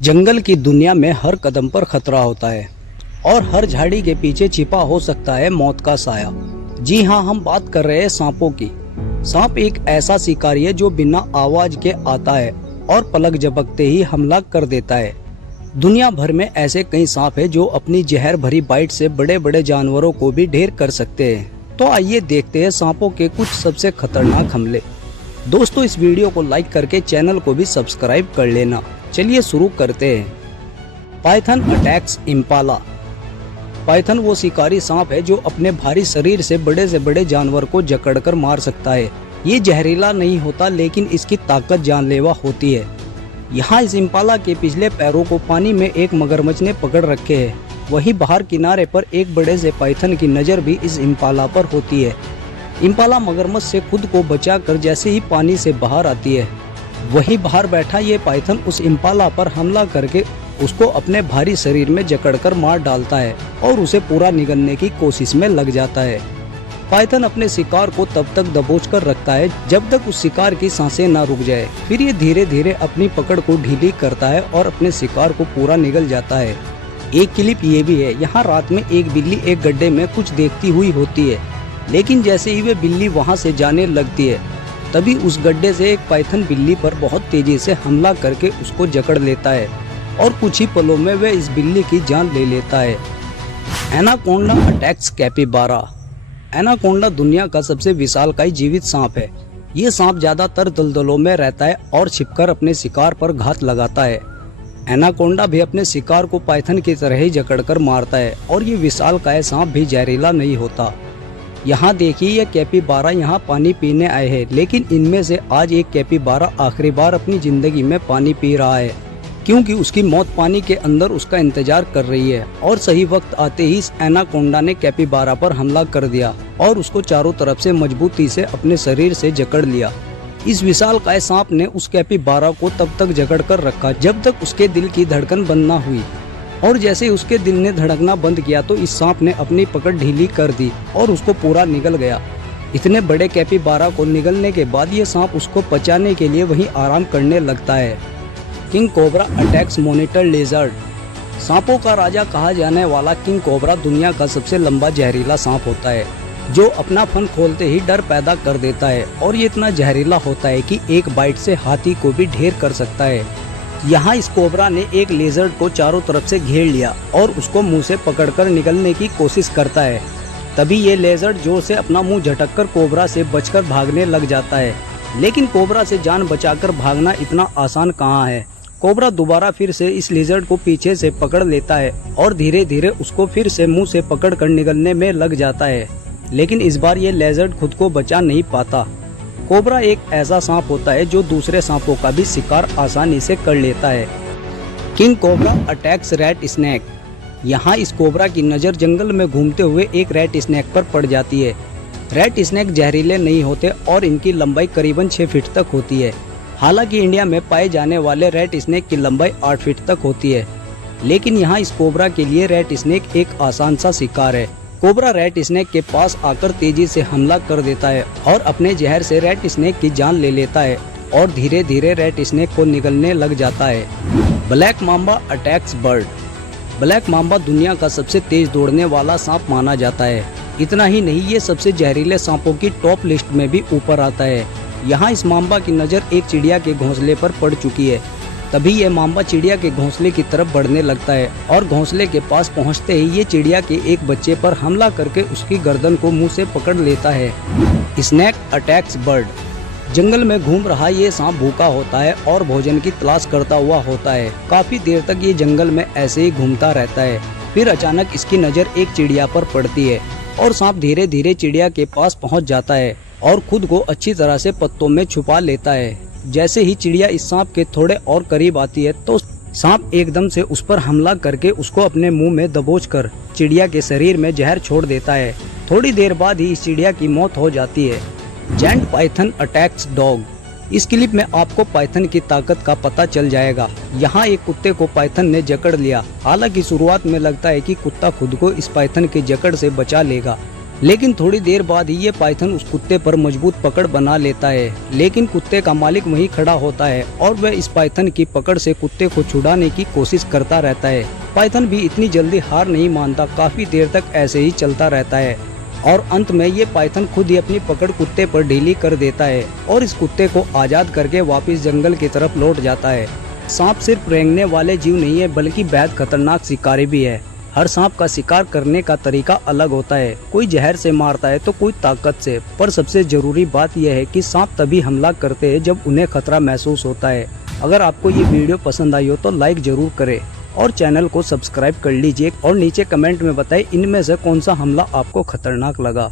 जंगल की दुनिया में हर कदम पर खतरा होता है और हर झाड़ी के पीछे छिपा हो सकता है मौत का साया। जी हाँ, हम बात कर रहे हैं सांपों की। सांप एक ऐसा शिकारी है जो बिना आवाज के आता है और पलक झपकते ही हमला कर देता है। दुनिया भर में ऐसे कई सांप हैं जो अपनी जहर भरी बाइट से बड़े बड़े जानवरों को भी ढेर कर सकते हैं। तो आइए देखते हैं सांपों के कुछ सबसे खतरनाक हमले। दोस्तों, इस वीडियो को लाइक करके चैनल को भी सब्सक्राइब कर लेना। चलिए शुरू करते हैं। Python attacks Impala. पाइथन वो शिकारी सांप है जो अपने भारी शरीर से बड़े जानवर को जकड़कर मार सकता है। ये जहरीला नहीं होता, लेकिन इसकी ताकत जानलेवा होती है। यहाँ इस इम्पाला के पिछले पैरों को पानी में एक मगरमच्छ ने पकड़ रखे है। वहीं बाहर किनारे पर एक बड़े से पाइथन की नज़र भी इस इम्पाला पर होती है। इम्पाला मगरमच्छ से खुद को बचाकर जैसे ही पानी से बाहर आती है, वहीं बाहर बैठा ये पाइथन उस इम्पाला पर हमला करके उसको अपने भारी शरीर में जकड़कर मार डालता है और उसे पूरा निगलने की कोशिश में लग जाता है। पाइथन अपने शिकार को तब तक दबोचकर रखता है जब तक उस शिकार की सांसें ना रुक जाए। फिर ये धीरे धीरे अपनी पकड़ को ढीली करता है और अपने शिकार को पूरा निगल जाता है। एक क्लिप ये भी है। यहाँ रात में एक बिल्ली एक गड्ढे में कुछ देखती हुई होती है, लेकिन जैसे ही वे बिल्ली वहाँ से जाने लगती है, तभी उस गड्ढे से एक पाइथन बिल्ली पर बहुत तेजी से हमला करके उसको जकड़ लेता है और कुछ ही पलों में वह इस बिल्ली की जान ले लेता है। Anaconda attacks capybara. एनाकोंडा दुनिया का सबसे विशालकाय जीवित सांप है। ये सांप ज्यादातर दलदलों में रहता है और छिपकर अपने शिकार पर घात लगाता है। एनाकोंडा भी अपने शिकार को पाइथन की तरह ही जकड़कर मारता है और ये विशालकाय सांप भी जहरीला नहीं होता। यहाँ देखिए, ये कैपिबारा यहाँ पानी पीने आए हैं, लेकिन इनमें से आज एक कैपिबारा आखिरी बार अपनी जिंदगी में पानी पी रहा है, क्योंकि उसकी मौत पानी के अंदर उसका इंतजार कर रही है। और सही वक्त आते ही इस एनाकोंडा ने कैपिबारा पर हमला कर दिया और उसको चारों तरफ से मजबूती से अपने शरीर से जकड़ लिया। इस विशालकाय सांप ने उस कैपिबारा को तब तक जकड़ कर रखा जब तक उसके दिल की धड़कन बंद न हुई, और जैसे ही उसके दिल ने धड़कना बंद किया तो इस सांप ने अपनी पकड़ ढीली कर दी और उसको पूरा निगल गया। इतने बड़े कैपिबारा को निगलने के बाद ये सांप उसको बचाने के लिए वहीं आराम करने लगता है। King cobra attacks monitor लेजर्ड। सांपों का राजा कहा जाने वाला किंग कोबरा दुनिया का सबसे लंबा जहरीला सांप होता है, जो अपना फन खोलते ही डर पैदा कर देता है। और ये इतना जहरीला होता है कि एक बाइट से हाथी को भी ढेर कर सकता है। यहाँ इस कोबरा ने एक लेजर्ड को चारों तरफ से घेर लिया और उसको मुंह से पकड़कर निगलने की कोशिश करता है। तभी ये लेजर्ड जोर से अपना मुंह झटककर कोबरा से बचकर भागने लग जाता है, लेकिन कोबरा से जान बचाकर भागना इतना आसान कहाँ है। कोबरा दोबारा फिर से इस लेजर्ड को पीछे से पकड़ लेता है और धीरे धीरे उसको फिर से मुंह से पकड़कर निगलने में लग जाता है, लेकिन इस बार ये लेजर्ड खुद को बचा नहीं पाता। कोबरा एक ऐसा सांप होता है जो दूसरे सांपों का भी शिकार आसानी से कर लेता है। King cobra attacks rat snake. यहाँ इस कोबरा की नज़र जंगल में घूमते हुए एक रैट स्नेक पर पड़ जाती है। रैट स्नेक जहरीले नहीं होते और इनकी लंबाई करीबन 6 फीट तक होती है। हालांकि इंडिया में पाए जाने वाले रैट स्नेक की लंबाई 8 फीट तक होती है, लेकिन यहाँ इस कोबरा के लिए रैट स्नेक एक आसान सा शिकार है। कोबरा रैट स्नेक के पास आकर तेजी से हमला कर देता है और अपने जहर से रैट स्नेक की जान ले लेता है और धीरे धीरे रैट स्नेक को निगलने लग जाता है। Black Mamba attacks bird. Black Mamba दुनिया का सबसे तेज दौड़ने वाला सांप माना जाता है। इतना ही नहीं, ये सबसे जहरीले सांपों की टॉप लिस्ट में भी ऊपर आता है। यहाँ इस मांबा की नज़र एक चिड़िया के घोंसले पर पड़ चुकी है। तभी यह मांबा चिड़िया के घोंसले की तरफ बढ़ने लगता है और घोंसले के पास पहुंचते ही ये चिड़िया के एक बच्चे पर हमला करके उसकी गर्दन को मुंह से पकड़ लेता है। Snake attacks bird. जंगल में घूम रहा ये सांप भूखा होता है और भोजन की तलाश करता हुआ होता है। काफी देर तक ये जंगल में ऐसे ही घूमता रहता है। फिर अचानक इसकी नज़र एक चिड़िया पर पड़ती है और सांप धीरे धीरे चिड़िया के पास पहुँच जाता है और खुद को अच्छी तरह से पत्तों में छुपा लेता है। जैसे ही चिड़िया इस सांप के थोड़े और करीब आती है तो सांप एकदम से उस पर हमला करके उसको अपने मुंह में दबोचकर चिड़िया के शरीर में जहर छोड़ देता है। थोड़ी देर बाद ही इस चिड़िया की मौत हो जाती है। Giant Python attacks dog. इस क्लिप में आपको पाइथन की ताकत का पता चल जाएगा। यहाँ एक कुत्ते को पाइथन ने जकड़ लिया। हालांकि शुरुआत में लगता है कि कुत्ता खुद को इस पाइथन की जकड़ से बचा लेगा, लेकिन थोड़ी देर बाद ही ये पाइथन उस कुत्ते पर मजबूत पकड़ बना लेता है। लेकिन कुत्ते का मालिक वहीं खड़ा होता है और वह इस पाइथन की पकड़ से कुत्ते को छुड़ाने की कोशिश करता रहता है। पाइथन भी इतनी जल्दी हार नहीं मानता, काफी देर तक ऐसे ही चलता रहता है और अंत में ये पाइथन खुद ही अपनी पकड़ कुत्ते पर ढीली कर देता है और इस कुत्ते को आजाद करके वापस जंगल की तरफ लौट जाता है। सांप सिर्फ रेंगने वाले जीव नहीं है, बल्कि बेहद खतरनाक शिकारी भी है। हर सांप का शिकार करने का तरीका अलग होता है, कोई जहर से मारता है तो कोई ताकत से। पर सबसे जरूरी बात यह है कि सांप तभी हमला करते हैं जब उन्हें खतरा महसूस होता है। अगर आपको ये वीडियो पसंद आई हो तो लाइक जरूर करें और चैनल को सब्सक्राइब कर लीजिए और नीचे कमेंट में बताएं इनमें से कौन सा हमला आपको खतरनाक लगा।